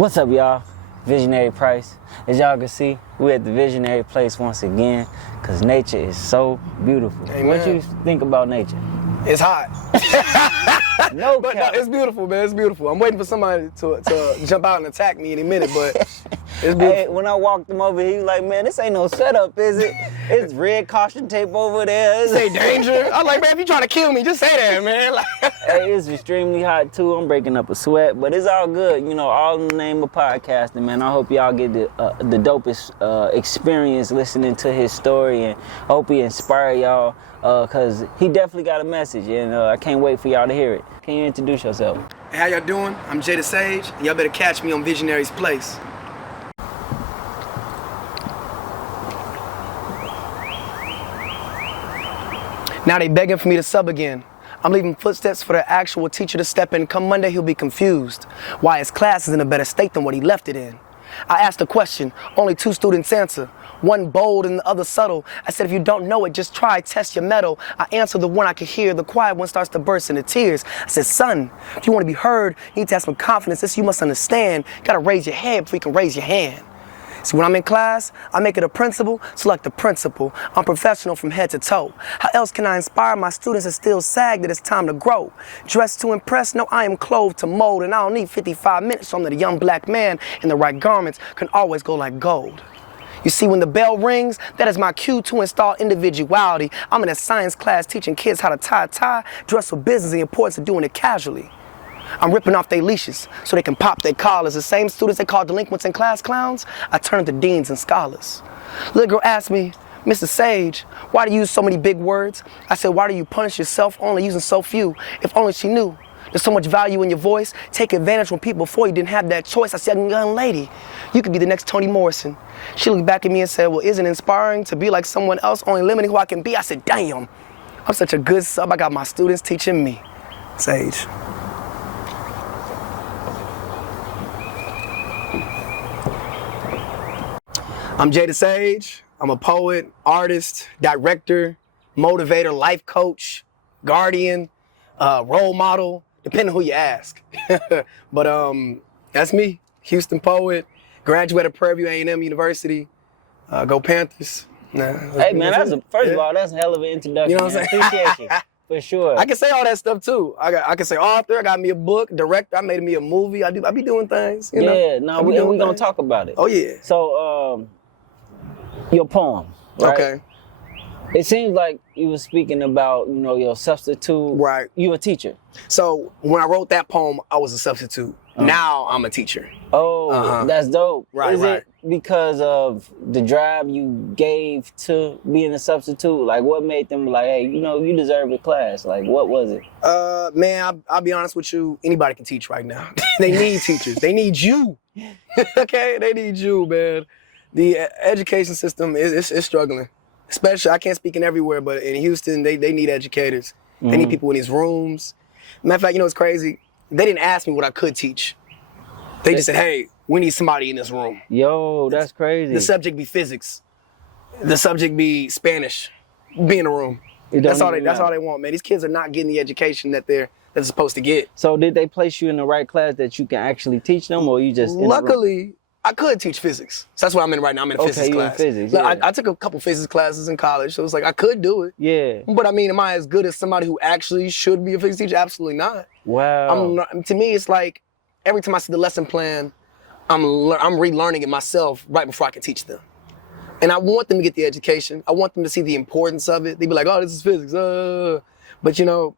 What's up, y'all? Visionary Price. As y'all can see, we're at the Visionary Place once again, because nature is so beautiful. Amen. What you think about nature? It's hot. No, but no, it's beautiful, man. It's beautiful. I'm waiting for somebody to jump out and attack me any minute, but it's beautiful. Hey, when I walked him over, he was like, man, this ain't no setup, is it? It's red caution tape over there. Say danger. I'm like, man, if you trying to kill me, just say that, man. Hey, it's extremely hot too. I'm breaking up a sweat, but it's all good. You know, all in the name of podcasting, man. I hope y'all get the dopest experience listening to his story, and I hope he inspire y'all, because he definitely got a message, and I can't wait for y'all to hear it. Can you introduce yourself? Hey, how y'all doing? I'm Jada Sage, and y'all better catch me on Visionary's Place. Now they begging for me to sub again. I'm leaving footsteps for the actual teacher to step in. Come Monday, he'll be confused why his class is in a better state than what he left it in. I asked a question, only 2 students answer. One bold and the other subtle. I said, if you don't know it, just try, test your mettle. I answer the one I could hear, the quiet one starts to burst into tears. I said, son, if you want to be heard, you need to have some confidence. This you must understand. You gotta raise your head before you can raise your hand. See, when I'm in class, I make it a principle, select the principle. I'm professional from head to toe. How else can I inspire my students and still sag that it's time to grow? Dressed to impress? No, I am clothed to mold, and I don't need 55 minutes, so I'm the young black man in the right garments can always go like gold. You see, when the bell rings, that is my cue to install individuality. I'm in a science class teaching kids how to tie a tie, dress for business, the importance of doing it casually. I'm ripping off their leashes so they can pop their collars. The same students they call delinquents and class clowns, I turn to deans and scholars. Little girl asked me, Mr. Sage, why do you use so many big words? I said, why do you punish yourself only using so few? If only she knew. There's so much value in your voice. Take advantage when people before you didn't have that choice. I said, young lady, you could be the next Toni Morrison. She looked back at me and said, well, isn't it inspiring to be like someone else, only limiting who I can be? I said, damn, I'm such a good sub. I got my students teaching me. Sage. I'm Jada Sage. I'm a poet, artist, director, motivator, life coach, guardian, role model, depending on who you ask. But that's me, Houston poet, graduated Prairie View A&M University. Go Panthers. Hey man, first of all, that's a hell of an introduction. You know what I'm saying? Appreciate you, for sure. I can say all that stuff too. I can say author, I got me a book, director, I made me a movie. I be doing things. You know? We gonna talk about it. Oh yeah. So your poem, right? Okay. It seems like you were speaking about, you know, your substitute. Right. You a teacher. So when I wrote that poem, I was a substitute. Now I'm a teacher. Oh, that's dope. Right, Is it because of the drive you gave to being a substitute? Like, what made them like, hey, you know, you deserve a class? Like, what was it? Man, I'll be honest with you. Anybody can teach right now. They need teachers. They need you. Okay? They need you, man. The education system is struggling. Especially, I can't speak in everywhere, but in Houston, they need educators. They need people in these rooms. Matter of fact, you know what's crazy? They didn't ask me what I could teach. They just said, hey, we need somebody in this room. Yo, that's crazy. The subject be physics. The subject be Spanish. Be in the room. That's all they want, man. These kids are not getting the education that they're supposed to get. So did they place you in the right class that you can actually teach them, or you just Luckily, I could teach physics. So that's what I'm in right now. I'm in a physics class. In physics, yeah. I took a couple physics classes in college, so it's like I could do it. Yeah. But I mean, am I as good as somebody who actually should be a physics teacher? Absolutely not. Wow. To me, it's like every time I see the lesson plan, I'm relearning it myself right before I can teach them. And I want them to get the education. I want them to see the importance of it. They be like, oh, this is physics. But you know,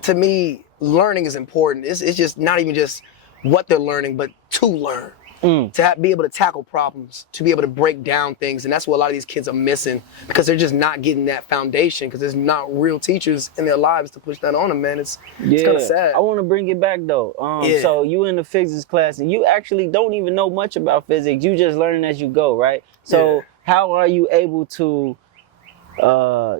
to me, learning is important. It's just not even just what they're learning, but to learn. To be able to tackle problems, to be able to break down things. And that's what a lot of these kids are missing, because they're just not getting that foundation, because there's not real teachers in their lives to push that on them, man. It's kind of sad. I want to bring it back though. So you in the physics class and you actually don't even know much about physics. You just learning as you go, right? So how are you able to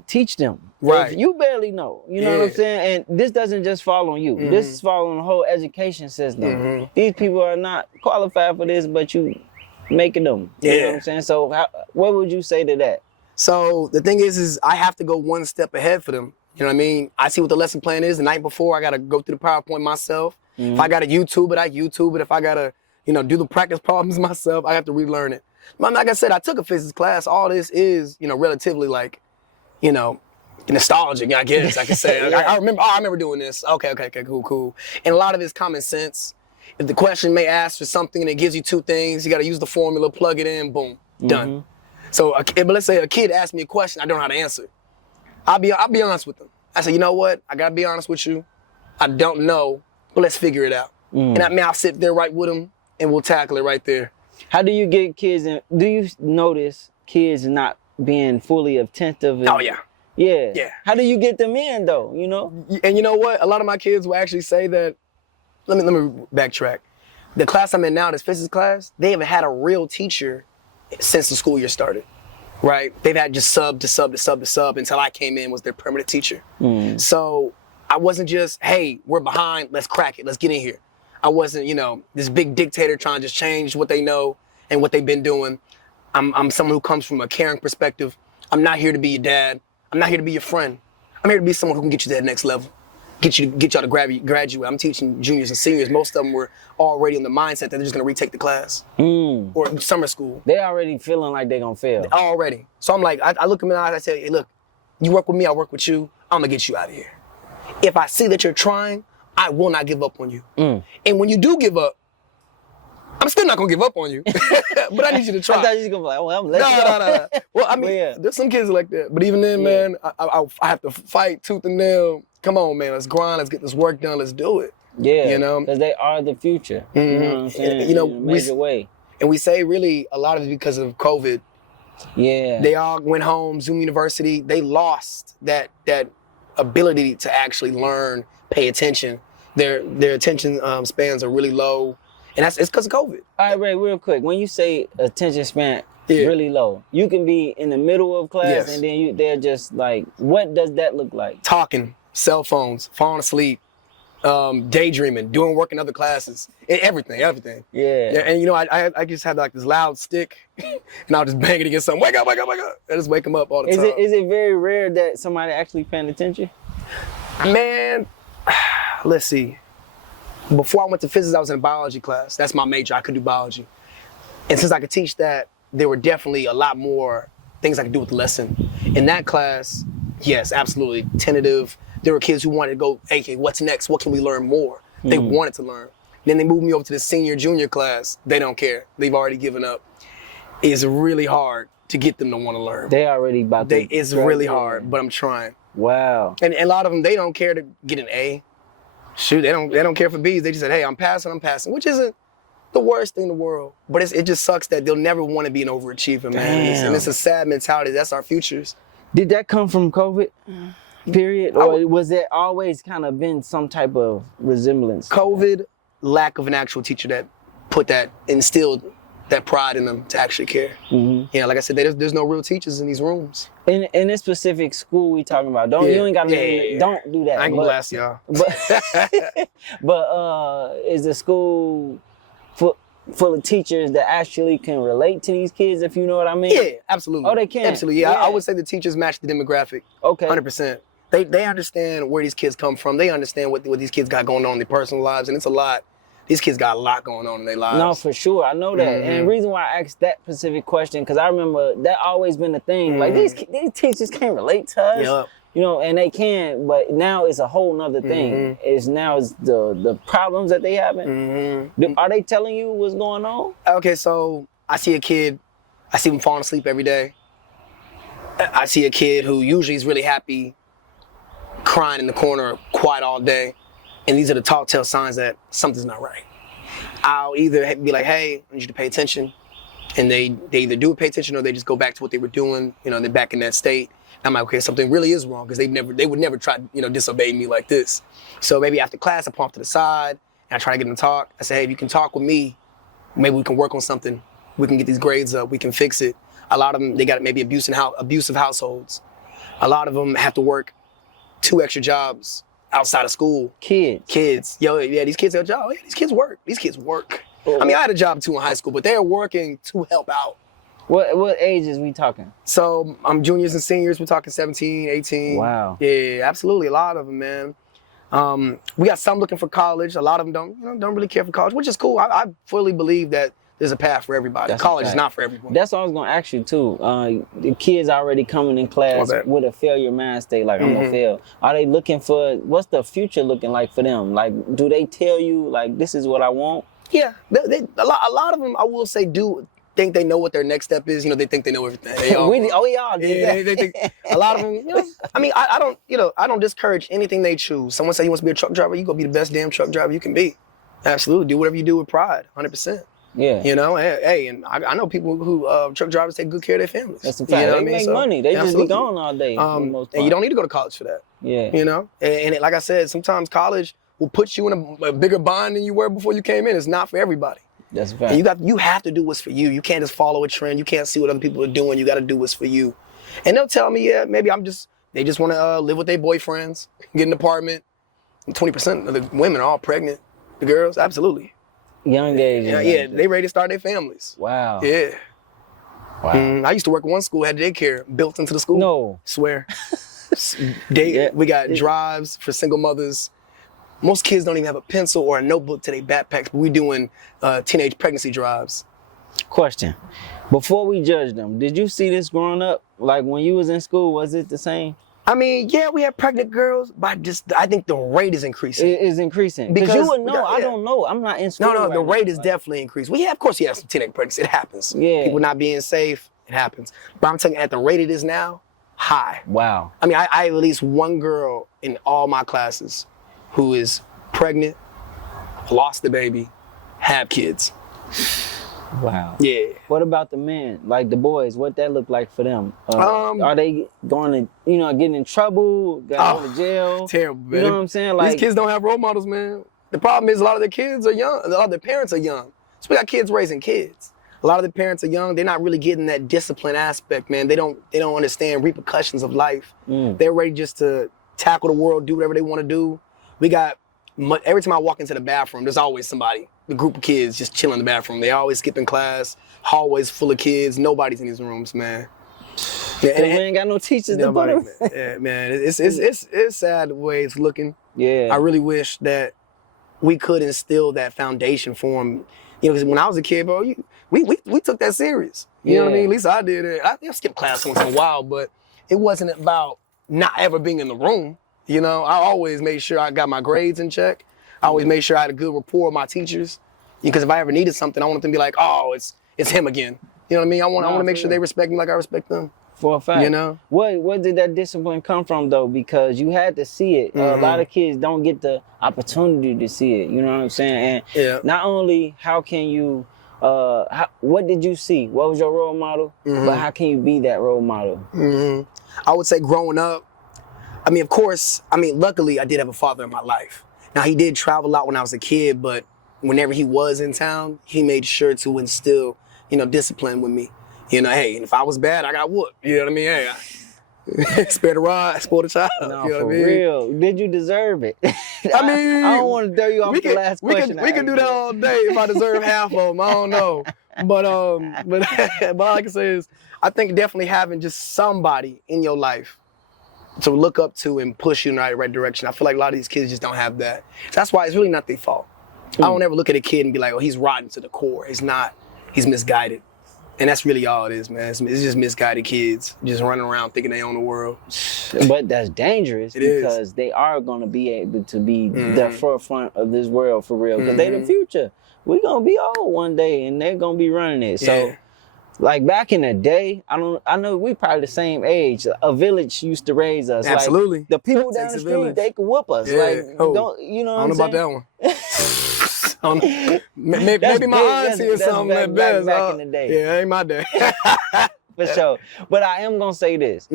teach them? Right. If you barely know, you know what I'm saying? And this doesn't just fall on you. This is falling on the whole education system. These people are not qualified for this, but you making them. You know what I'm saying? So what would you say to that? So the thing is I have to go one step ahead for them. You know what I mean? I see what the lesson plan is the night before. I got to go through the PowerPoint myself. If I got to YouTube it, I YouTube it. If I got to do the practice problems myself. I have to relearn it. Like I said, I took a physics class. All this is, relatively like, nostalgic, I guess I could say. Yeah. I remember doing this. Okay, cool. And a lot of it's common sense. If the question may ask for something and it gives you two things, you got to use the formula, plug it in, boom, done. So, but let's say a kid asks me a question I don't know how to answer. I'll be honest with them. I say, you know what? I got to be honest with you. I don't know, but let's figure it out. And I'll sit there right with them and we'll tackle it right there. How do you get kids in? Do you notice kids not being fully attentive? Oh, yeah. Yeah. How do you get them in though, And you know what? A lot of my kids will actually say that, let me backtrack. The class I'm in now, this physics class, they haven't had a real teacher since the school year started, right? They've had just sub to sub until I came in, was their permanent teacher. So I wasn't just, hey, we're behind, let's crack it, let's get in here. I wasn't, this big dictator trying to just change what they know and what they've been doing. I'm someone who comes from a caring perspective. I'm not here to be your dad. I'm not here to be your friend. I'm here to be someone who can get you to that next level, get y'all to graduate. I'm teaching juniors and seniors. Most of them were already in the mindset that they're just gonna retake the class or summer school. They already feeling like they're gonna fail. Already. So I'm like, I look them in the eyes, I say, hey, look, you work with me, I work with you. I'm gonna get you out of here. If I see that you're trying, I will not give up on you. And when you do give up, I'm still not gonna give up on you, but I need you to try. I thought you was gonna be like, well, I'm letting No. Well, I mean, there's some kids like that, but even then, man, I have to fight tooth and nail. Come on, man, let's grind, let's get this work done, let's do it. Yeah, because they are the future. You know what I'm saying? In a major way. And we say really a lot of it because of COVID. Yeah. They all went home, Zoom University. They lost that ability to actually learn, pay attention. Their attention spans are really low. And it's because of COVID. All right, Ray, real quick. When you say attention span really low, you can be in the middle of class and then they're just like, what does that look like? Talking, cell phones, falling asleep, daydreaming, doing work in other classes, everything. Yeah. And I just have like this loud stick and I'll just bang it against something. Wake up. I just wake them up all the time. Is it very rare that somebody actually paying attention? Man, let's see. Before I went to physics, I was in a biology class. That's my major. I could do biology. And since I could teach that, there were definitely a lot more things I could do with the lesson. In that class, yes, absolutely, tentative. There were kids who wanted to go, hey, what's next? What can we learn more? They wanted to learn. Then they moved me over to the senior, junior class. They don't care. They've already given up. It's really hard to get them to want to learn. They already about to. It's really hard, but I'm trying. Wow. And a lot of them, they don't care to get an A. Shoot, they don't care for B's. They just said, hey, I'm passing, which isn't the worst thing in the world. But it just sucks that they'll never want to be an overachiever, man. And it's a sad mentality. That's our futures. Did that come from COVID, period? Or was it always kind of been some type of resemblance? COVID, lack of an actual teacher that instilled that pride in them to actually care. Yeah, like I said, there's no real teachers in these rooms. In this specific school we talking about, you ain't got to don't do that. I ain't gonna blast y'all. But is the school full of teachers that actually can relate to these kids, if you know what I mean? Yeah, absolutely. Oh, they can? Absolutely, yeah. I would say the teachers match the demographic. Okay. 100%. They understand where these kids come from. They understand what these kids got going on in their personal lives, and it's a lot. These kids got a lot going on in their lives. No, for sure. I know that. And the reason why I asked that specific question, because I remember that always been the thing. Like, these teachers can't relate to us. Yep. And they can, but now it's a whole nother thing. It's the problems that they having. Are they telling you what's going on? Okay, so I see them falling asleep every day. I see a kid who usually is really happy, crying in the corner, quiet all day. And these are the telltale signs that something's not right. I'll either be like, hey, I need you to pay attention. And they either do pay attention or they just go back to what they were doing, they're back in that state. I'm like, okay, something really is wrong because they would never try, disobey me like this. So maybe after class, I pull off to the side and I try to get them to talk. I say, hey, if you can talk with me, maybe we can work on something. We can get these grades up. We can fix it. A lot of them, they got maybe abusive households. A lot of them have to work 2 extra jobs outside of school. Kids. Yo, yeah, these kids have a job. Yeah, these kids work. I mean, I had a job too in high school, but they're working to help out. What ages we talking? So I'm juniors and seniors. We're talking 17, 18. Wow. Yeah, absolutely. A lot of them, man. We got some looking for college. A lot of them don't really care for college, which is cool. I fully believe that there's a path for everybody. That's college is not for everyone. That's what I was gonna ask you too. The kids already coming in class with a failure mind state, like I'm gonna fail. Are they looking for, what's the future looking like for them? Like, do they tell you like this is what I want? Yeah, a lot of them, I will say, do think they know what their next step is. They think they know everything. They all They think a lot of them. I mean, I don't discourage anything they choose. Someone say you want to be a truck driver, you go be the best damn truck driver you can be. Absolutely, do whatever you do with pride, 100%. Yeah. Hey, and I know people who truck drivers take good care of their families. That's a fact. They make money. They just be gone all day. And you don't need to go to college for that. Yeah. And like I said, sometimes college will put you in a bigger bind than you were before you came in. It's not for everybody. That's a fact. And you have to do what's for you. You can't just follow a trend. You can't see what other people are doing. You got to do what's for you. And they'll tell me, yeah, maybe they just want to live with their boyfriends, get an apartment. And 20% of the women are all pregnant. The girls, absolutely. Young age. Yeah, they ready to start their families. Wow. Yeah. Wow. I used to work at one school, had daycare built into the school. No. Swear. We got drives for single mothers. Most kids don't even have a pencil or a notebook to their backpacks, but we doing teenage pregnancy drives. Question. Before we judge them, did you see this growing up? Like when you was in school, was it the same? I mean, yeah, we have pregnant girls, but I think the rate is increasing. It is increasing. Because you would know, I don't know. I'm not in school. No, the rate is definitely increasing. Of course you have some teenage pregnancy. It happens. Yeah. People not being safe, it happens. But I'm telling you, at the rate it is now, high. Wow. I mean, I have at least one girl in all my classes who is pregnant, lost the baby, have kids. Wow. Yeah. What about the men, like the boys? What that look like for them? Are they going to, getting in trouble, going to jail? Terrible, man. You know what I'm saying? Like, these kids don't have role models, man. The problem is a lot of their kids are young. A lot of their parents are young. So we got kids raising kids. A lot of the parents are young. They're not really getting that discipline aspect, man. They don't understand repercussions of life. They're ready just to tackle the world, do whatever they want to do. We got, every time I walk into the bathroom, there's always somebody, a group of kids just chilling in the bathroom. They always skipping class, hallways full of kids. Nobody's in these rooms, man. We ain't got no teachers to put them. Yeah, man, it's sad the way it's looking. Yeah. I really wish that we could instill that foundation for them. Because when I was a kid, bro, we took that serious. You know what I mean? At least I did it. I skipped class once in a while, but it wasn't about not ever being in the room. I always made sure I got my grades in check. I always made sure I had a good rapport with my teachers. Because if I ever needed something, I wanted them to be like, oh, it's him again. You know what I mean? I want to make sure they respect me like I respect them. For a fact. Where did that discipline come from, though? Because you had to see it. A lot of kids don't get the opportunity to see it. You know what I'm saying? And not only how can you, what did you see? What was your role model? But how can you be that role model? I would say growing up, of course, luckily I did have a father in my life. Now, he did travel out when I was a kid, but whenever he was in town, he made sure to instill, discipline with me. Hey, and if I was bad, I got whooped. You know what I mean? Hey, spare the rod, spoil the child. No, you know for what I mean? Real. Did you deserve it? I mean, I don't want to throw you off the last question. We can do that all day if I deserve half of them. I don't know. But all I can say is, I think definitely having just somebody in your life to look up to and push you in the right direction. I feel like a lot of these kids just don't have that. So that's why it's really not their fault. I don't ever look at a kid and be like, oh, he's rotten to the core. He's not. He's misguided. And that's really all it is, man. It's just misguided kids just running around thinking they own the world. But that's dangerous because they are going to be able to be the forefront of this world for real. Because they the future. We're going to be old one day and they're going to be running it. So, like back in the day, I know we probably the same age. A village used to raise us. Absolutely. Like, the people down the street, they could whoop us. Yeah. Like, don't, you know what I'm saying? I don't know about that one. Maybe my auntie or something that best. Back in the day. Yeah, ain't my day. For sure. But I am going to say this.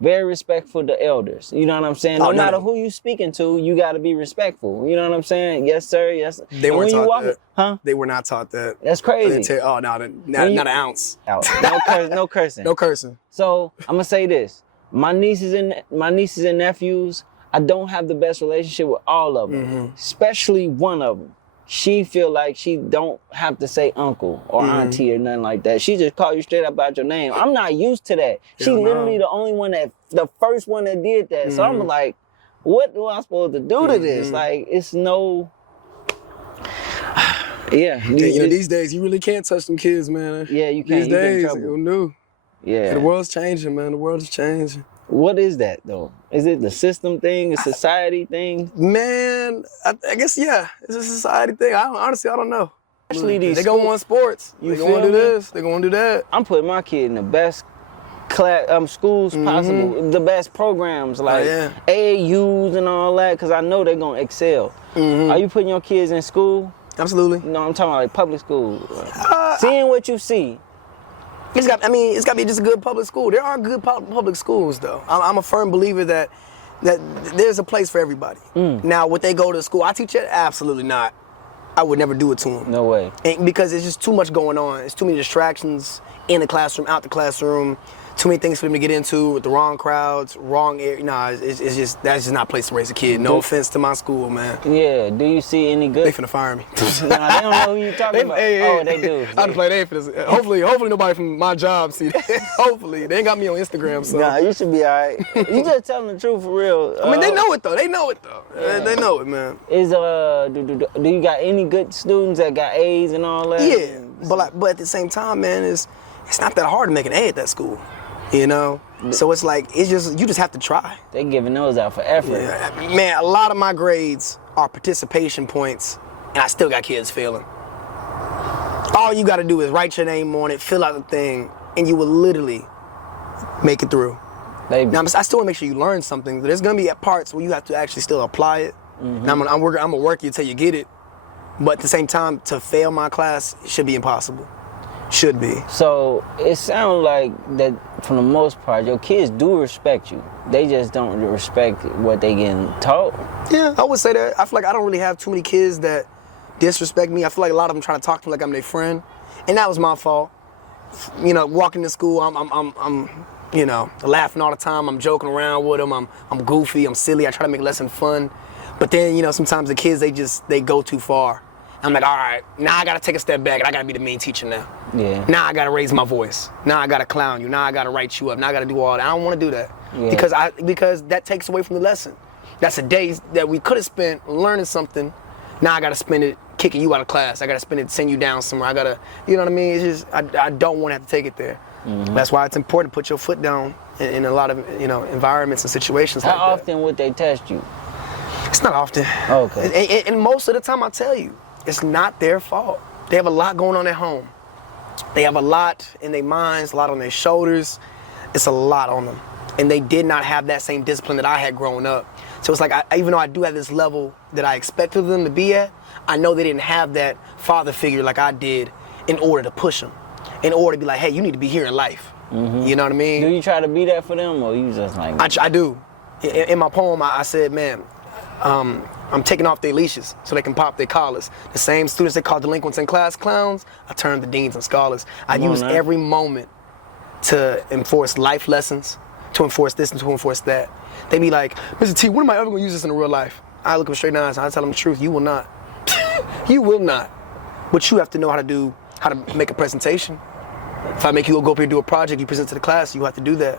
Very respectful to elders. You know what I'm saying? No matter who you speaking to, you got to be respectful. You know what I'm saying? Yes, sir. Yes. They weren't taught that. Huh? They were not taught that. That's crazy. Not an ounce. No cursing. No cursing. So I'm going to say this. My nieces and nephews, I don't have the best relationship with all of them. Especially one of them. She feel like she don't have to say uncle or auntie or nothing like that. She just call you straight up out your name. I'm not used to that. She literally the only one the first one that did that. So I'm like, what am I supposed to do to this? Like, it's no. Yeah. These days you really can't touch them kids, man. Yeah, you can't. These You get in days, trouble. who knew? Yeah. The world's changing, man. The world is changing. What is that though? Is it the system thing, a society thing? Man, I guess yeah. It's a society thing. Honestly, I don't know. Actually, these they gonna want sports. You They gonna feel do me? this. They gonna do that. I'm putting my kid in the best schools possible, the best programs like AAUs and all that, because I know they're gonna excel. Are you putting your kids in school? Absolutely. No, I'm talking about like public school. Seeing what you see. It's got to be just a good public school. There are good public schools, though. I'm a firm believer that there's a place for everybody. Now, would they go to school? I teach it? Absolutely not. I would never do it to them. No way. Because it's just too much going on. It's too many distractions in the classroom, out the classroom. Too many things for them to get into with the wrong crowds, wrong area. Nah, it's just that's just not a place to raise a kid. No offense to my school, man. Yeah. Do you see any good? They finna fire me. Nah, they don't know who you talking about. Oh, they do. I play. They finna. Hopefully nobody from my job see that. Hopefully they ain't got me on Instagram. So. Nah, you should be alright. You just telling the truth for real. I mean, they know it though. They know it, They know it, man. Is do you got any good students that got A's and all that? Yeah, but at the same time, man, it's not that hard to make an A at that school. You know, so it's like you just have to try. They giving those out for effort. Yeah. Man, a lot of my grades are participation points, and I still got kids failing. All you got to do is write your name on it, fill out the thing, and you will literally make it through. Now, I still want to make sure you learn something. There's gonna be parts where you have to actually still apply it. And I'm gonna work you till you get it. But at the same time, to fail my class should be impossible. Should be. So it sounds like that for the most part, your kids do respect you. They just don't respect what they getting taught. Yeah, I would say that. I feel like I don't really have too many kids that disrespect me. I feel like a lot of them trying to talk to me like I'm their friend, and that was my fault. You know, walking to school, I'm you know, laughing all the time. I'm joking around with them. I'm goofy. I'm silly. I try to make lesson fun, but then you know sometimes the kids they go too far. I'm like, all right, now I gotta take a step back and I gotta be the main teacher now. Yeah. Now I gotta raise my voice. Now I gotta clown you. Now I gotta write you up. Now I gotta do all that. I don't wanna do that. Yeah. Because that takes away from the lesson. That's a day that we could have spent learning something. Now I gotta spend it kicking you out of class. I gotta spend it send you down somewhere. I gotta, you know what I mean? It's just, I don't wanna have to take it there. That's why it's important to put your foot down in a lot of, you know, environments and situations like that. How often would they test you? It's not often. Okay. And most of the time I tell you, it's not their fault. They have a lot going on at home. They have a lot in their minds, a lot on their shoulders. It's a lot on them. And they did not have that same discipline that I had growing up. So it's like, even though I do have this level that I expected them to be at, I know they didn't have that father figure like I did in order to push them. In order to be like, hey, you need to be here in life. You know what I mean? Do you try to be that for them, or you just like? I do. In my poem, I said, man, I'm taking off their leashes so they can pop their collars. The same students they call delinquents in class clowns, I turn to deans and scholars. I use every moment to enforce life lessons, to enforce this and to enforce that. They be like, Mr. T, when am I ever gonna use this in real life? I look them straight in the eyes and I tell them the truth, you will not. You will not. But you have to know how to make a presentation. If I make you go up here and do a project, you present to the class, you have to do that.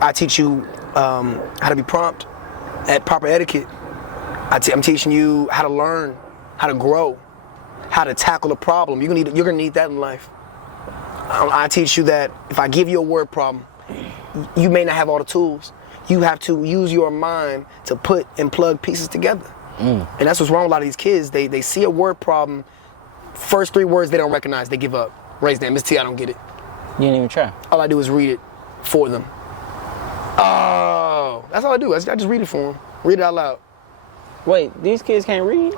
I teach you how to be prompt, at proper etiquette. I'm teaching you how to learn, how to grow, how to tackle a problem. You're gonna need that in life. I teach you that if I give you a word problem, you may not have all the tools. You have to use your mind to put and plug pieces together. And that's what's wrong with a lot of these kids. They see a word problem, first 3 words they don't recognize, they give up. Raise their hand, Miss T, I don't get it. You didn't even try. All I do is read it for them. Oh, that's all I do. I just read it for them. Read it out loud. Wait, these kids can't read?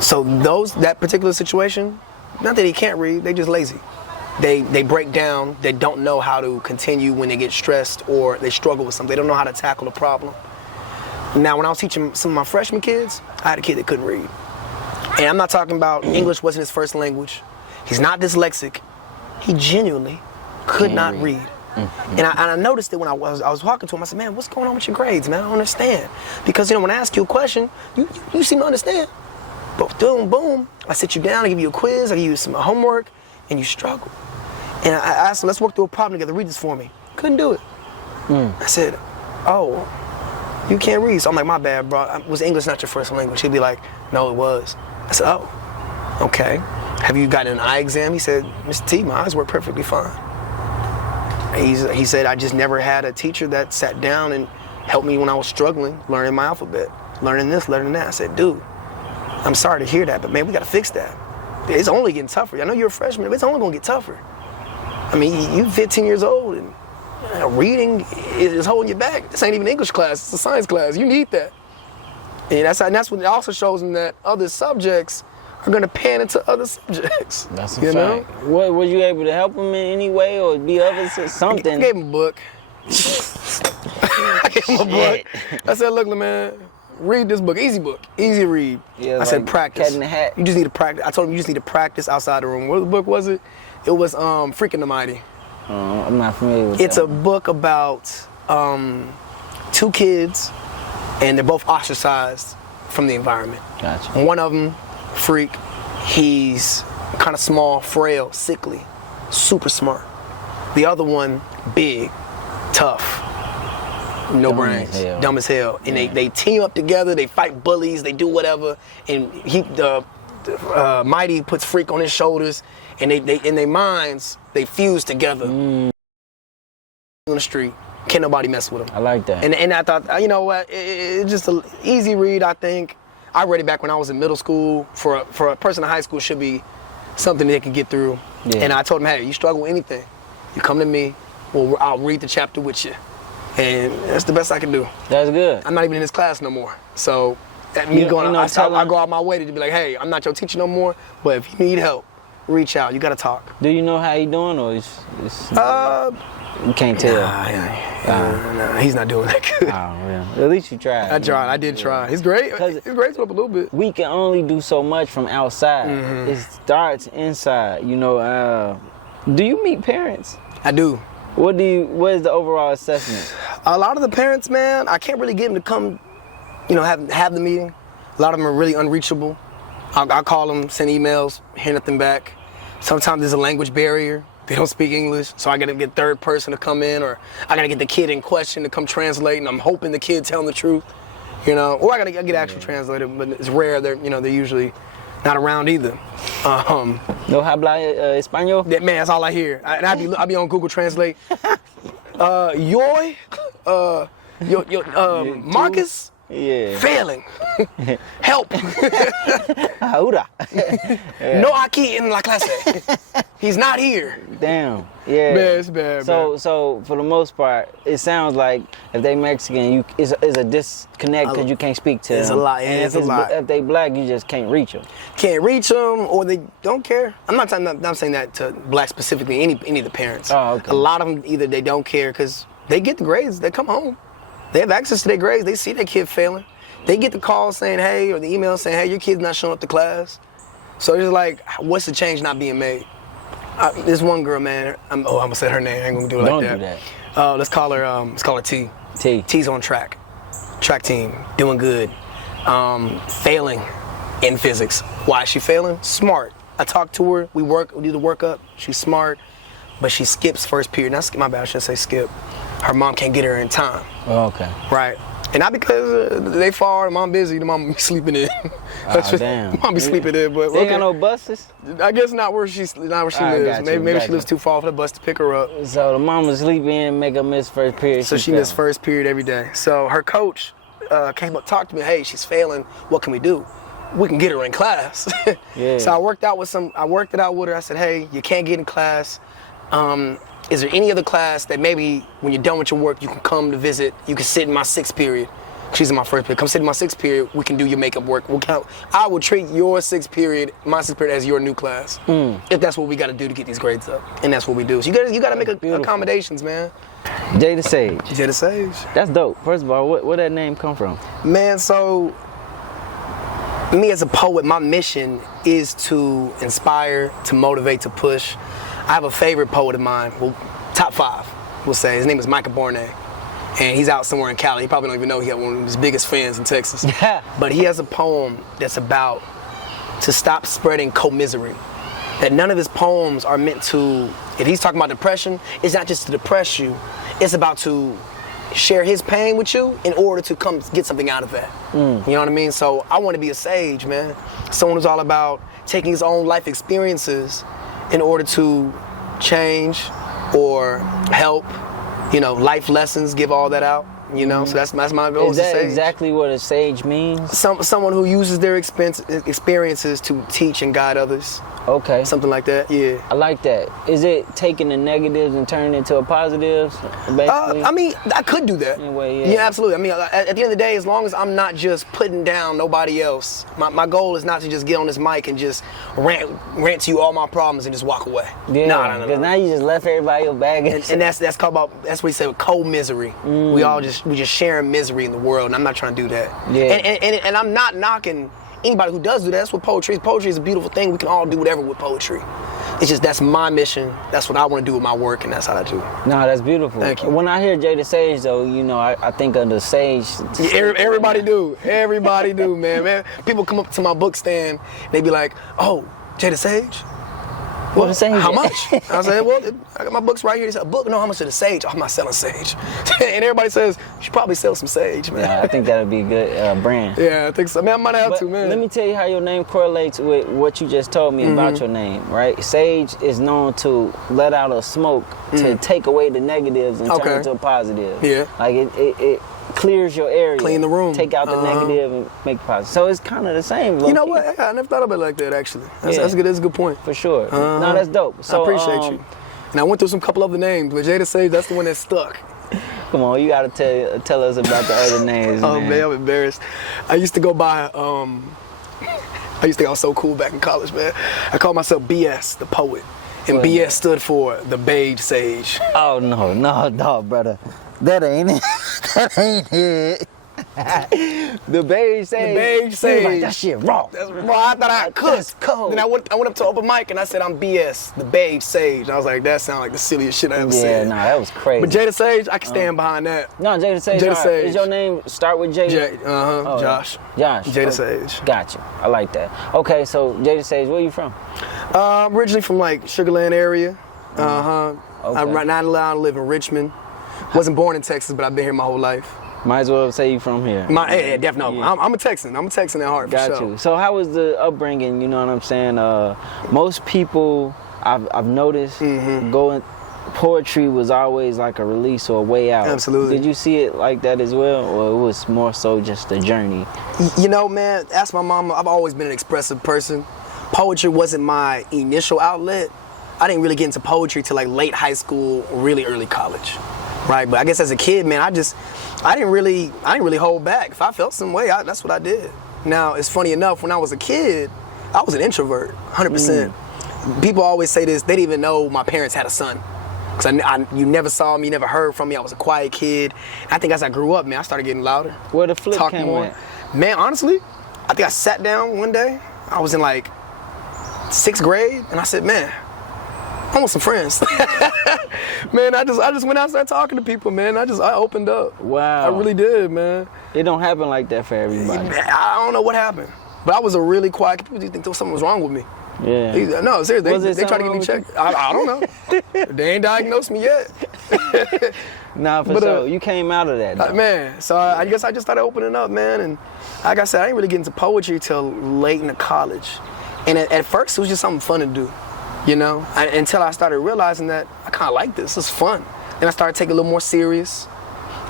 So that particular situation, not that they can't read, they just lazy. They break down, they don't know how to continue when they get stressed or they struggle with something. They don't know how to tackle a problem. Now, when I was teaching some of my freshman kids, I had a kid that couldn't read. And I'm not talking about English wasn't his first language. He's not dyslexic. He genuinely could not read. And I noticed it when I was talking to him. I said, man, what's going on with your grades, man? I don't understand. Because, you know, when I ask you a question, you seem to understand. But boom, I sit you down, I give you a quiz, I give you some homework, and you struggle. And I asked him, let's work through a problem together, read this for me. Couldn't do it. I said, oh, you can't read. So I'm like, my bad, bro. Was English not your first language? He'd be like, no, it was. I said, oh, okay. Have you gotten an eye exam? He said, Mr. T, my eyes work perfectly fine. He said, I just never had a teacher that sat down and helped me when I was struggling, learning my alphabet, learning this, learning that. I said, dude, I'm sorry to hear that, but man, we gotta fix that. It's only getting tougher. I know you're a freshman, but it's only gonna get tougher. I mean, you're 15 years old and reading is holding you back. This ain't even English class, it's a science class. You need that. And that's what it also shows them that other subjects are gonna pan into other subjects. That's a fact. What, was you able to help him in any way or be of something? I gave him a book. I gave him a book. I said, look, man, read this book. Easy read. Yeah, I said, practice. Cat in the Hat. You just need to practice. I told him you just need to practice outside the room. What book was it? It was Freaking the Mighty. I'm not familiar with It's that. a book about two kids, and they're both ostracized from the environment. Gotcha. One of them, freak, he's kind of small, frail, sickly, super smart. The other one, big, tough, no brains, dumb as hell. And they team up together, they fight bullies, they do whatever. And Mighty puts Freak on his shoulders, and they in their minds, they fuse together. On the street, can't nobody mess with them. I like that. And I thought, you know what, it's just an easy read, I think. I read it back when I was in middle school. For a person in high school, should be something they can get through. Yeah. And I told him, hey, you struggle with anything, you come to me, well, I'll read the chapter with you. And that's the best I can do. That's good. I'm not even in this class no more. So that me going, I go out my way to be like, hey, I'm not your teacher no more, but if you need help, reach out. You gotta talk. Do you know how he doing, or it's you can't tell? Nah, he's not doing that good. Oh, yeah. At least you tried. I tried. I did try. He's great. His grades up a little bit. We can only do so much from outside. It starts inside. You know. Do you meet parents? I do. What is the overall assessment? A lot of the parents, man, I can't really get them to come, have the meeting. A lot of them are really unreachable. I call them, send emails, hear nothing back. Sometimes there's a language barrier. They don't speak English, so I gotta get third person to come in, or I gotta get the kid in question to come translate, and I'm hoping the kid telling the truth, or I gotta get actual translator, but it's rare. They're usually not around either. No habla español? Man, that's all I hear. I be on Google Translate. Marcus? Yeah. Failing. Help. Ahora. No aquí en la clase. He's not here. Damn. Yeah. Man, it's bad, man. So for the most part, it sounds like if they Mexican, it's a disconnect because you can't speak to them. It's a lot. And if they black, you just can't reach them. Can't reach them, or they don't care. I'm not saying that to black specifically. Any of the parents. Oh, okay. A lot of them either they don't care because they get the grades. They come home. They have access to their grades. They see their kid failing. They get the call saying, hey, or the email saying, hey, your kid's not showing up to class. So it's like, what's the change not being made? This one girl, man, I'm gonna say her name. I ain't gonna do it like that. Don't do that. Let's call her T. T. T's on track team, doing good. Failing in physics. Why is she failing? Smart. I talked to her, we do the workup. She's smart, but she skips first period. My bad, I shouldn't say skip. Her mom can't get her in time. Oh, okay. Right. And not because they far, the mom busy, the mom be sleeping in. Damn. Mom be sleeping in, but they ain't got no buses? I guess not where she lives. Maybe she lives too far for the bus to pick her up. So the mom was sleeping in, make her miss first period. So she missed first period every day. So her coach came up, talked to me, hey, she's failing, what can we do? We can get her in class. Yeah. So I worked it out with her. I said, hey, you can't get in class. Is there any other class that maybe when you're done with your work, you can come to visit, you can sit in my 6th period. She's in my 1st period. Come sit in my 6th period, we can do your makeup work. I will treat your 6th period, my 6th period, as your new class. If that's what we gotta do to get these grades up. And that's what we do. So you gotta make accommodations, man. Jay the Sage. Jay the Sage. That's dope. First of all, where that name come from? Man, so me as a poet, my mission is to inspire, to motivate, to push. I have a favorite poet of mine, top 5, we'll say. His name is Micah Bourne. And he's out somewhere in Cali. He probably don't even know he had one of his biggest fans in Texas. Yeah. But he has a poem that's about to stop spreading co-misery. That none of his poems are meant to, if he's talking about depression, it's not just to depress you, it's about to share his pain with you in order to come get something out of that. You know what I mean? So I want to be a sage, man. Someone who's all about taking his own life experiences in order to change or help, life lessons, give all that out. So that's my goal. Is that exactly what a sage means? Someone who uses their experiences to teach and guide others. Okay. Something like that, yeah. I like that. Is it taking the negatives and turning it into a positives, basically? I mean, I could do that. In a way, yeah. Absolutely. I mean, at the end of the day, as long as I'm not just putting down nobody else, my goal is not to just get on this mic and just rant to you all my problems and just walk away. Yeah. No. Because now you just left everybody your bag. And that's called that's what he said, co-misery. We just sharing misery in the world, and I'm not trying to do that. Yeah. And I'm not knocking anybody who does do that. That's what poetry is. Poetry is a beautiful thing. We can all do whatever with poetry. It's just that's my mission. That's what I want to do with my work, and that's how I do. No, that's beautiful. Thank you. When I hear Jay the Sage, though, I think of the sage. Yeah, everybody do. Everybody do, man. People come up to my book stand, and they be like, "Oh, Jay the Sage? Well, how much?" I say, "Well, I got my books right here." He said, "A book? No, how much is the sage?" "Oh, I'm not selling sage." And everybody says, "You should probably sell some sage, man." Yeah, I think that would be a good brand. Yeah, I think so. Man, I might have to, man. Let me tell you how your name correlates with what you just told me about your name, right? Sage is known to let out a smoke to take away the negatives and turn it to a positive. Yeah. Like it clears your area. Clean the room. Take out the negative and make positive. So it's kind of the same. You know what? I never thought of it like that, actually. That's good. That's a good point. For sure. No, that's dope. So, I appreciate you. And I went through some couple other names, but Jay the Sage, that's the one that stuck. Come on, you gotta tell us about the other names, Oh man, I'm embarrassed. I used to go by, I used to think I was so cool back in college, man. I called myself BS, the poet. And BS stood for the beige sage. Oh no, brother. That ain't it. That ain't it. The beige sage. The beige sage. Like, that shit raw. That's raw. I thought I could. That's cold. Then I went up to open mic and I said, "I'm BS, the beige sage." I was like, that sounded like the silliest shit I ever said. Yeah, nah, that was crazy. But Jay the Sage, I can stand behind that. No, Jay the Sage. Jay the Sage. Is your name start with Jay? Josh. Josh. Jay the Sage. Gotcha. I like that. Okay, so Jay the Sage, where you from? Originally from like Sugarland area. Okay. Right now I live in Richmond. Wasn't born in Texas, but I've been here my whole life. Might as well say you from here. Yeah, definitely. Yeah. I'm a Texan. I'm a Texan at heart. Got for sure. you. So how was the upbringing? You know what I'm saying? Most people I've noticed poetry was always like a release or a way out. Absolutely. Did you see it like that as well, or it was more so just a journey? You know, man, ask my mama. I've always been an expressive person. Poetry wasn't my initial outlet. I didn't really get into poetry till like late high school, really early college. Right, but I guess as a kid, man, I didn't really hold back. If I felt some way, that's what I did. Now, it's funny enough, when I was a kid, I was an introvert, 100%. People always say this, they didn't even know my parents had a son. Because you never saw me, you never heard from me, I was a quiet kid. I think as I grew up, man, I started getting louder. Where the flip came more. At? Man, honestly, I think I sat down one day, I was in like 6th grade, and I said, man, I want some friends. Man, I just went out and started talking to people, man. I opened up. Wow. I really did, man. It don't happen like that for everybody. I don't know what happened. But I was a really quiet kid. People think something was wrong with me. Yeah. No, seriously, they tried to get me checked. I don't know. They ain't diagnosed me yet. Nah, for sure. You came out of that, man, so I guess I just started opening up, man. And like I said, I didn't really get into poetry till late in the college. And at first, it was just something fun to do. Until I started realizing that I kind of like this. It's fun. Then I started taking it a little more serious.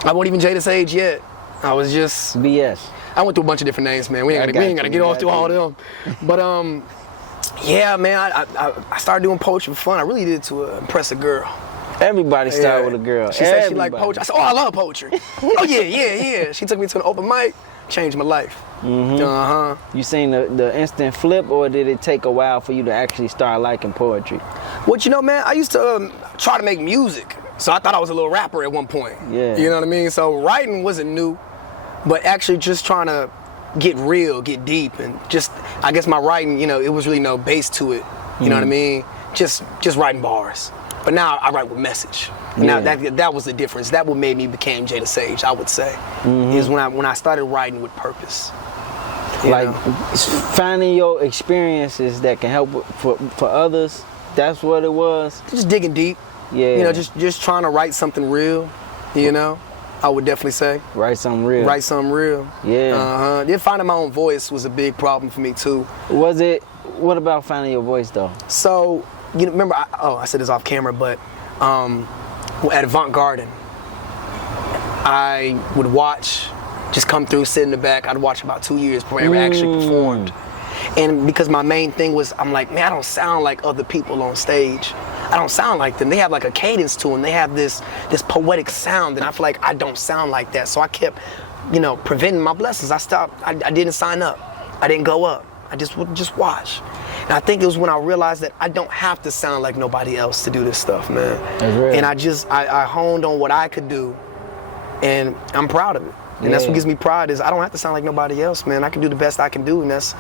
I wasn't even Jay the Sage yet. I was just BS. I went through a bunch of different names, man. We ain't gotta get all through all of them. But yeah, man. I started doing poetry for fun. I really did it to impress a girl. Everybody started with a girl. She said she liked poetry. I said, "Oh, I love poetry." "Oh yeah." She took me to an open mic. Changed my life. You seen the instant flip, or did it take a while for you to actually start liking poetry? Well, man, I used to try to make music, so I thought I was a little rapper at one point. Yeah. You know what I mean? So writing wasn't new, but actually just trying to get real, get deep, and just, I guess my writing, it was really no bass to it. You know what I mean? Just writing bars. But now I write with message. Now that was the difference. That what made me became Jay the Sage, I would say, is when I started writing with purpose. Like finding your experiences that can help for others. That's what it was. Just digging deep. Yeah. Just trying to write something real. I would definitely say. Write something real. Write something real. Yeah. Then finding my own voice was a big problem for me too. What about finding your voice though? So, remember, I said this off camera, but at Avant Garden, I would watch, just come through, sit in the back. I'd watch about 2 years before I ever actually performed. And because my main thing was, I'm like, man, I don't sound like other people on stage. I don't sound like them. They have like a cadence to them. They have this poetic sound, and I feel like I don't sound like that. So I kept, preventing my blessings. I stopped. I didn't sign up. I didn't go up. I just would just watch. And I think it was when I realized that I don't have to sound like nobody else to do this stuff, man. That's real. And I honed on what I could do, and I'm proud of it. And that's what gives me pride, is I don't have to sound like nobody else, man. I can do the best I can do, and that's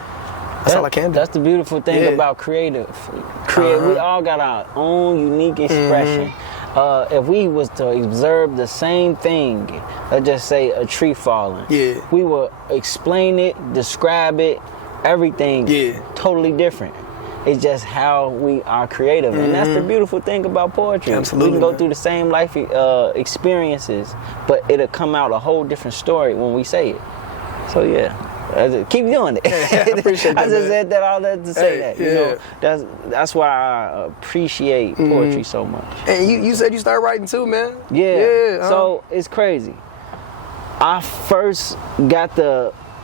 all I can do. That's the beautiful thing about creative. We all got our own unique expression. If we was to observe the same thing, let's just say a tree falling, we will explain it, describe it, everything totally different. It's just how we are creative. And that's the beautiful thing about poetry. Absolutely, we can go through the same life experiences, but it'll come out a whole different story when we say it. So keep doing it. I appreciate that. I just said that all that to say that. That's why I appreciate poetry so much. And you said you started writing too, man. Yeah. So it's crazy. I first got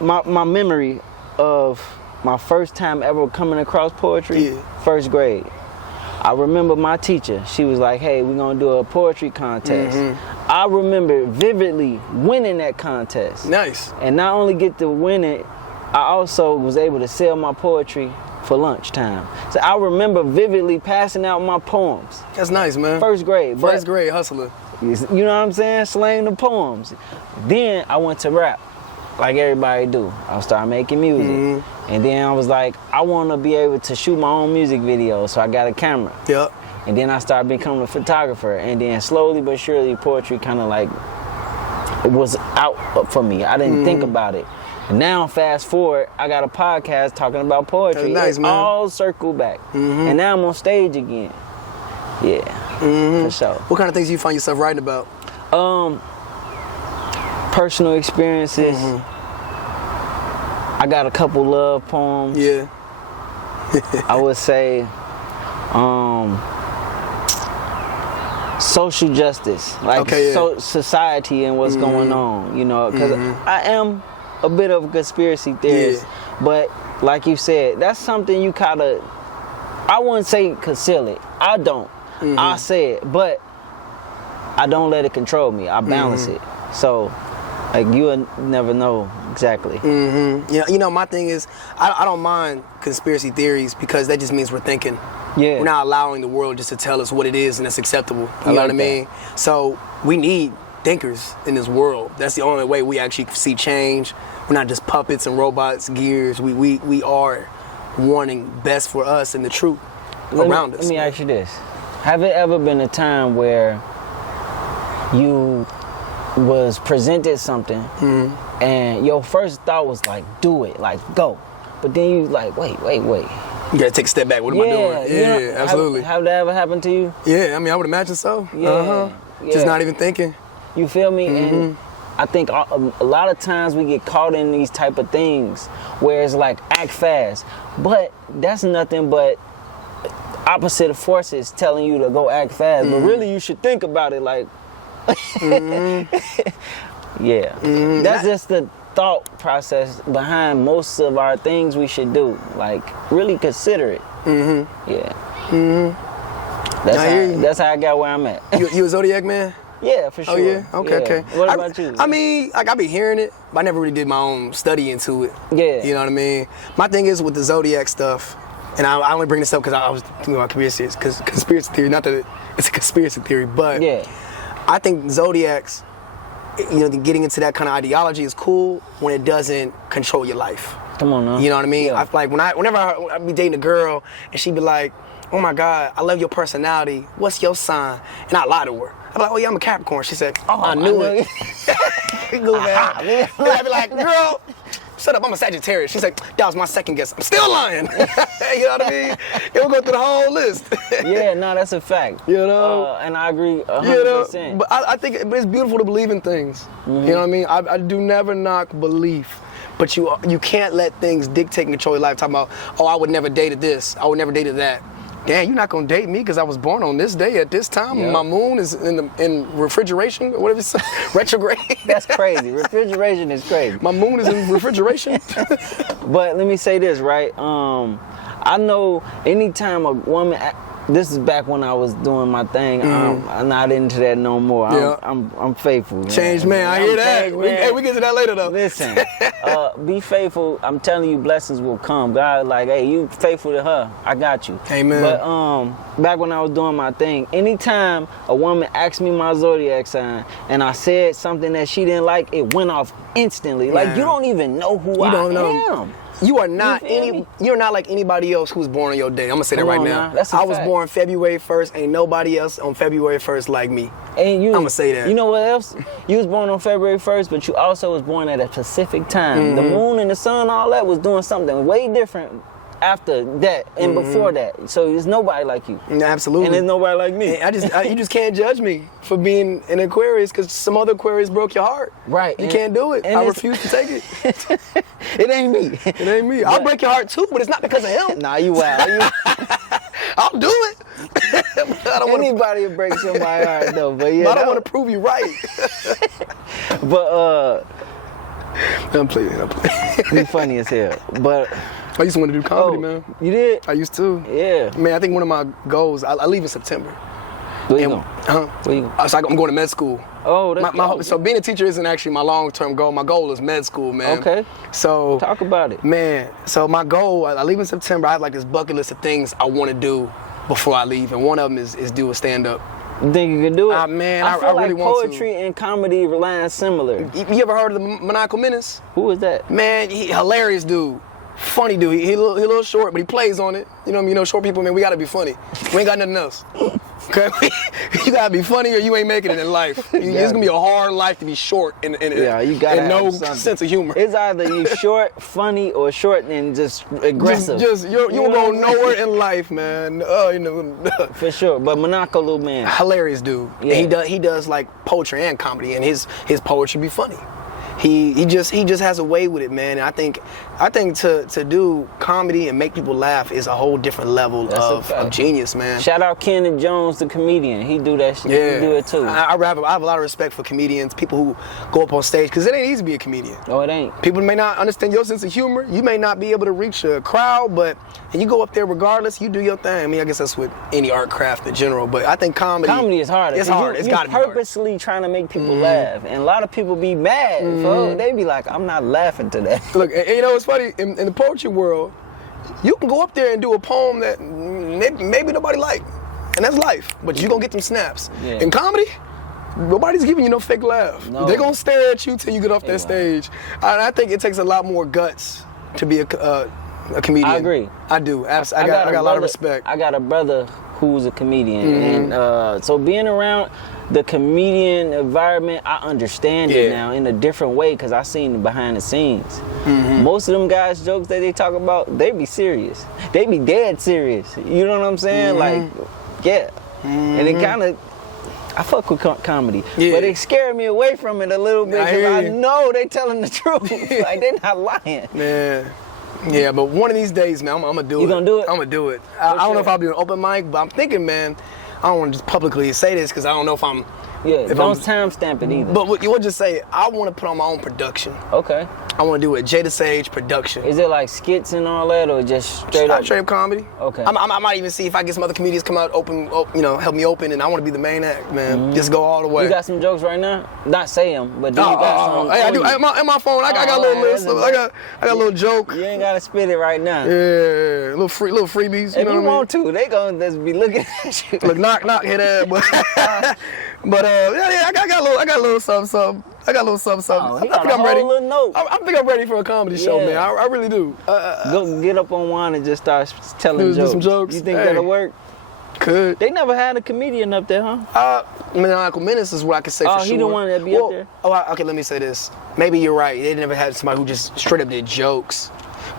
my memory of my first time ever coming across poetry, first grade. I remember my teacher, she was like, hey, we're gonna do a poetry contest. I remember vividly winning that contest. Nice. And not only get to win it, I also was able to sell my poetry for lunchtime. So I remember vividly passing out my poems. That's nice, man. First grade. First grade, hustler. You know what I'm saying? Slaying the poems. Then I went to rap, like everybody do. I started making music. And then I was like, I want to be able to shoot my own music videos, so I got a camera. Yep. And then I started becoming a photographer. And then slowly but surely, poetry kind of like was out for me. I didn't think about it. And now, fast forward, I got a podcast talking about poetry. That's nice, man. All circle back. And now I'm on stage again. Yeah, for sure. What kind of things do you find yourself writing about? Personal experiences. I got a couple love poems. Yeah. I would say social justice, like society and what's going on, because I am a bit of a conspiracy theorist, but like you said, that's something you kinda, I wouldn't say conceal it. I don't. I say it, but I don't let it control me. I balance it. So, like, you would never know exactly. My thing is, I don't mind conspiracy theories, because that just means we're thinking. Yeah. We're not allowing the world just to tell us what it is and that's acceptable. You know what I mean? So we need thinkers in this world. That's the only way we actually see change. We're not just puppets and robots, gears. We are wanting best for us and the truth around us. Let me ask you this. Have it ever been a time where you was presented something and your first thought was like, do it, like, go. But then you like, wait. You gotta take a step back. What am I doing? Yeah, absolutely. Have that ever happened to you? Yeah, I mean, I would imagine so. Just not even thinking. You feel me? And I think a lot of times we get caught in these type of things where it's like, act fast. But that's nothing but opposite forces telling you to go act fast. But really you should think about it like, that's just the thought process behind most of our things we should do. Like, really consider it. That's how I got where I'm at. You a Zodiac man? Yeah, for sure. Oh yeah? Okay. What about you? I mean, like, I be hearing it, but I never really did my own study into it. Yeah. You know what I mean? My thing is with the Zodiac stuff, and I only bring this up because I was thinking about conspiracy theory, not that it's a conspiracy theory, but I think Zodiacs, getting into that kind of ideology is cool when it doesn't control your life. Come on now. You know what I mean? Yeah. I like whenever I be dating a girl and she be like, oh my God, I love your personality. What's your sign? And I lie to her. I'm like, oh yeah, I'm a Capricorn. She said, oh, I knew it. Cool, man. And I be like, girl, shut up, I'm a Sagittarius. She's like, that was my second guess. I'm still lying. You know what I mean? We'll go through the whole list. Yeah, no, that's a fact. You know? And I agree 100%. You know, but I think it's beautiful to believe in things. You know what I mean? I do never knock belief. But you can't let things dictate and control your life. Talking about, oh, I would never dated this. I would never dated that. Damn, you're not gonna date me because I was born on this day at this time. Yep. My moon is in refrigeration, or whatever it's retrograde. That's crazy. Refrigeration is crazy. My moon is in refrigeration. But let me say this, right? I know anytime a woman, this is back when I was doing my thing. I'm not into that no more. I'm faithful. Man. Changed man, I hear that. We get to that later though. Listen, be faithful. I'm telling you, blessings will come. God, like, hey, you faithful to her, I got you. Amen. But back when I was doing my thing, anytime a woman asked me my zodiac sign and I said something that she didn't like, it went off instantly. Man. Like, you don't even know who I am. You are not you're not like anybody else who's born on your day. I'm gonna say that right now. I was born February 1st. Ain't nobody else on February 1st like me. And I'm gonna say that. You know what else? You was born on February 1st, but you also was born at a specific time. The moon and the sun, all that was doing something way different after that and before that. So there's nobody like you. Absolutely. And there's nobody like me. You just can't judge me for being an Aquarius because some other Aquarius broke your heart. Right. You can't do it. I refuse to take it. It ain't me. It ain't me. I'll break your heart too, but it's not because of him. Nah, you wild. I'll do it. Anybody will break somebody's heart though, but yeah. But I don't want to prove you right. But I'm playing. You funny as hell. But I used to want to do comedy, man. You did? I used to. Yeah. Man, I think one of my goals, I leave in September. Where you going? Where you going? So I'm going to med school. Oh, that's so being a teacher isn't actually my long-term goal. My goal is med school, man. Okay. So talk about it. Man, so my goal, I leave in September. I have like this bucket list of things I want to do before I leave, and one of them is do a stand-up. You think you can do it? Man, I feel really like want to. Poetry and comedy rely similar. You ever heard of the Maniacal Menace? Who is that? Man, he hilarious dude. Funny dude. He a little short, but he plays on it. You know what I mean? Short people, man, we gotta be funny. We ain't got nothing else. Okay? You gotta be funny or you ain't making it in life. It's gonna be a hard life to be short and you gotta no something. Sense of humor. It's either you short, funny, or short and just aggressive. You won't go nowhere in life, man. You know. For sure, but Monaco little man. Hilarious dude. Yeah. And he does like poetry and comedy, and his poetry be funny. He just has a way with it, man. And I think to do comedy and make people laugh is a whole different level of genius, man. Shout out Kenneth Jones, the comedian. He do that shit. Yeah. He do it too. I have a lot of respect for comedians, people who go up on stage, because it ain't easy to be a comedian. No, it ain't. People may not understand your sense of humor. You may not be able to reach a crowd, but you go up there regardless. You do your thing. I mean, I guess that's with any art craft in general. But I think comedy is hard. It's hard. It's got to be hard. Purposely trying to make people laugh, and a lot of people be mad. So they be like, I'm not laughing today. Look, and you know, it's funny, in the poetry world, you can go up there and do a poem that maybe nobody like, and that's life, but you're gonna get them snaps. Yeah. In comedy, nobody's giving you no fake laugh. No. They're gonna stare at you till you get off that stage. And I think it takes a lot more guts to be a comedian. I agree. I do. I got a lot of respect. I got a brother who's a comedian, and so being around the comedian environment, I understand it now in a different way because I seen the behind the scenes. Most of them guys' jokes that they talk about, they be serious. They be dead serious. You know what I'm saying? Like, yeah. And it kind of, I fuck with comedy, but it scared me away from it a little bit because I know they telling the truth. Like, they not lying. Man. Yeah, but one of these days, man, I'm gonna do it. You gonna do it? I'm gonna do it. I don't know if I'll do an open mic, but I'm thinking, man, I don't want to just publicly say this because I don't know if I'm. Yeah, don't timestamp it either. But we'll just say I want to put on my own production. Okay. I want to do a Jada Sage production. Is it like skits and all that, or just straight up comedy? Okay. I might even see if I get some other comedians come out help me open, and I want to be the main act, man. Just go all the way. You got some jokes right now? Not say them, but do you got some? Hey, I do. In my phone, I got a little list. I got a little joke. You ain't gotta spit it right now. Yeah, little freebies. If you want to, they gonna just be looking at you. Look, knock, hit that, but I got a little something. I got a little something. Oh, I think I'm ready. I think I'm ready for a comedy show, man. I really do. Go get up on one and just start telling jokes. Do some jokes. You think that'll work? Could. They never had a comedian up there, huh? Maniacal Menace is what I can say for sure. Oh, he the one that be up there? Okay, let me say this. Maybe you're right. They never had somebody who just straight up did jokes.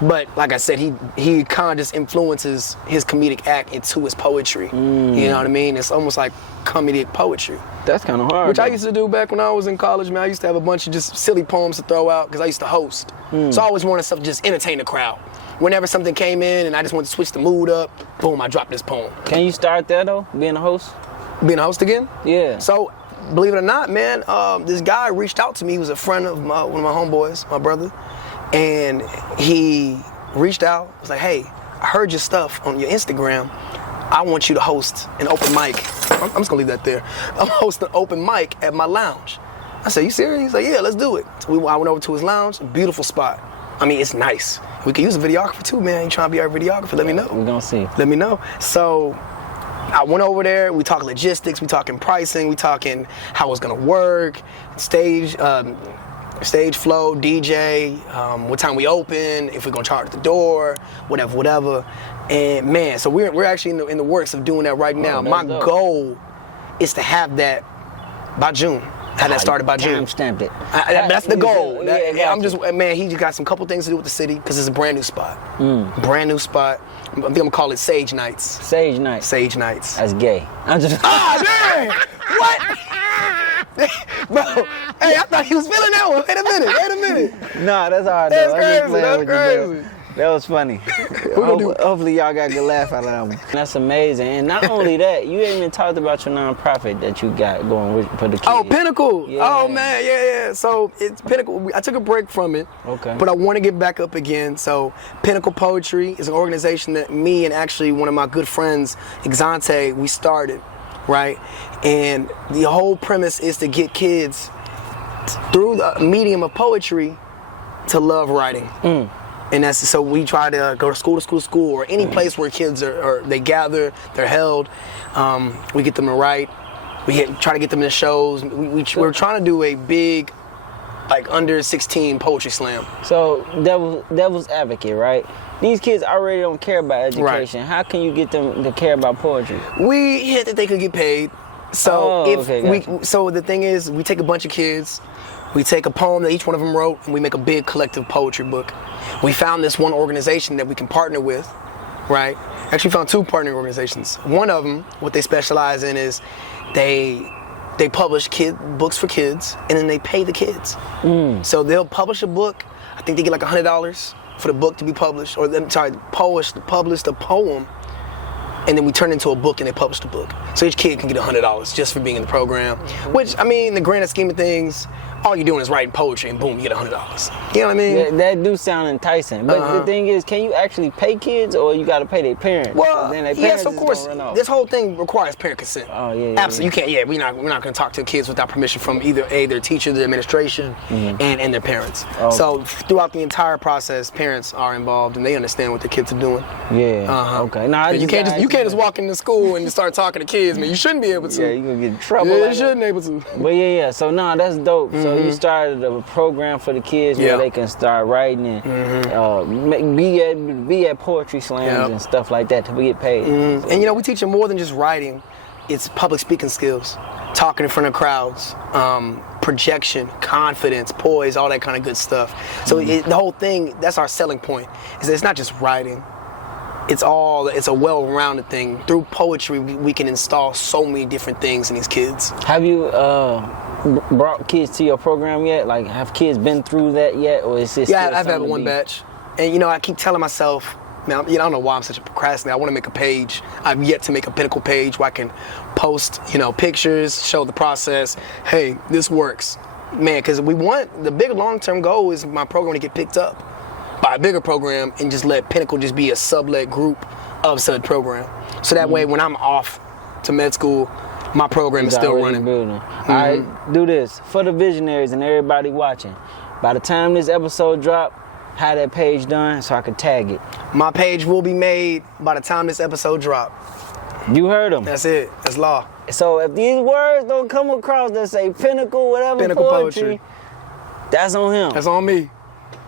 But like I said, he kind of just influences his comedic act into his poetry. You know what I mean? It's almost like comedic poetry. That's kind of hard. Which though. I used to do back when I was in college, man. I used to have a bunch of just silly poems to throw out because I used to host. So I always wanted stuff to just entertain the crowd. Whenever something came in and I just wanted to switch the mood up, boom, I dropped this poem. Can you start there though, being a host? Being a host again? Yeah. So, believe it or not, man, this guy reached out to me. He was a friend of one of my homeboys, my brother. And he reached out, was like, hey, I heard your stuff on your Instagram. I want you to host an open mic. I'm just gonna leave that there. I'm hosting an open mic at my lounge. I said, you serious? He's like, yeah, let's do it. So I went over to his lounge, beautiful spot. I mean, it's nice. We could use a videographer too, man. You trying to be our videographer, let me know. We're gonna see. Let me know. So I went over there, we talking logistics, we talking pricing, we talking how it's gonna work, stage flow, DJ, what time we open, if we're gonna charge at the door, whatever. And man, so we're actually in the works of doing that right now. My goal is to have that by June. Have that started by June. Stamped it. That's the goal. Yeah, I'm just, man, he just got some couple things to do with the city because it's a brand new spot. Brand new spot. I think I'm gonna call it Sage Nights. Sage Nights. Sage Nights. That's gay. I'm just. Dang! What? Bro, hey, I thought he was feeling that one. Wait a minute. Nah, that's hard though. That's I'm just crazy. playing That's with you, crazy. bro. That was funny. Hopefully y'all got a good laugh out of that one. That's amazing. And not only that, you even talked about your nonprofit that you got going with for the kids. Oh, Pinnacle. Yeah. Oh, man, yeah. So it's Pinnacle. I took a break from it. Okay. But I want to get back up again. So Pinnacle Poetry is an organization that me and actually one of my good friends, Exante, we started, right? And the whole premise is to get kids through the medium of poetry to love writing. And that's so we try to go to school or any place where kids they gather, they're held. We get them to write. We try to get them to shows. We're trying to do a big, like under 16 poetry slam. So devil's advocate, right? These kids already don't care about education. Right. How can you get them to care about poetry? We hit that they could get paid. So gotcha. The thing is, we take a bunch of kids. We take a poem that each one of them wrote, and we make a big collective poetry book. We found this one organization that we can partner with, right? Actually found two partnering organizations. One of them, what they specialize in is they publish books for kids, and then they pay the kids. So they'll publish a book. I think they get like $100 for the book to be published, publish the poem, and then we turn it into a book and they publish the book. So each kid can get $100 just for being in the program, which, I mean, in the grander scheme of things, all you're doing is writing poetry and boom, you get $100. You know what I mean? That do sound enticing. But the thing is, can you actually pay kids or you gotta pay their parents? Well, then their yes, parents of course. This whole thing requires parent consent. Oh, yeah. Absolutely. You can't, we're not gonna talk to kids without permission from either their teacher, their administration, and their parents. Oh. So throughout the entire process, parents are involved and they understand what the kids are doing. Yeah. Okay. Now you can't just walk into school and start talking to kids, man. You shouldn't be able to. Yeah, you're gonna get in trouble. Yeah, you shouldn't be able to. But yeah. So that's dope. So you started a program for the kids where they can start writing and be at poetry slams and stuff like that to get paid. And we teach them more than just writing. It's public speaking skills, talking in front of crowds, projection, confidence, poise, all that kind of good stuff. So the whole thing, that's our selling point, is that it's not just writing. It's a well-rounded thing. Through poetry, we can install so many different things in these kids. Have you brought kids to your program yet? Like, have kids been through that yet, or is this? Yeah, I've had one batch, and I keep telling myself, man, I don't know why I'm such a procrastinator. I want to make a page. I've yet to make a Pinnacle page where I can post, pictures, show the process. Hey, this works, man. Because the big long-term goal is my program to get picked up by a bigger program and just let Pinnacle just be a sublet group of said program. So that way, when I'm off to med school, my program is still running. All right, do this for the visionaries and everybody watching. By the time this episode drop, have that page done so I can tag it. My page will be made by the time this episode drop. You heard him. That's it. That's law. So if these words don't come across that say Pinnacle, whatever, Pinnacle poetry, that's on him. That's on me.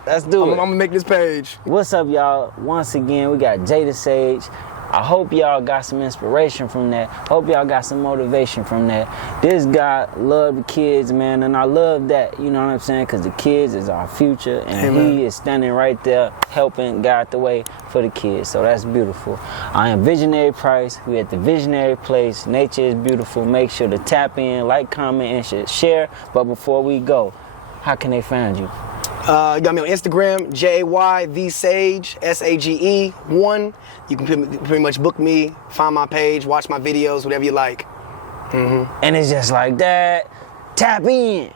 Let's do it. I'm gonna make this page. What's up, y'all? Once again, we got Jada Sage. I hope y'all got some inspiration from that. Hope y'all got some motivation from that. This guy loved the kids, man, and I love that, you know what I'm saying? Because the kids is our future, and Amen. he is standing right there helping guide the way for the kids. So that's beautiful. I am Visionary Price. We at the Visionary Place. Nature is beautiful. Make sure to tap in, like, comment, and share. But before we go, how can they find you? You got me on Instagram, JayVSage, SAGE1. You can pretty much book me, find my page, watch my videos, whatever you like. And it's just like that. Tap in.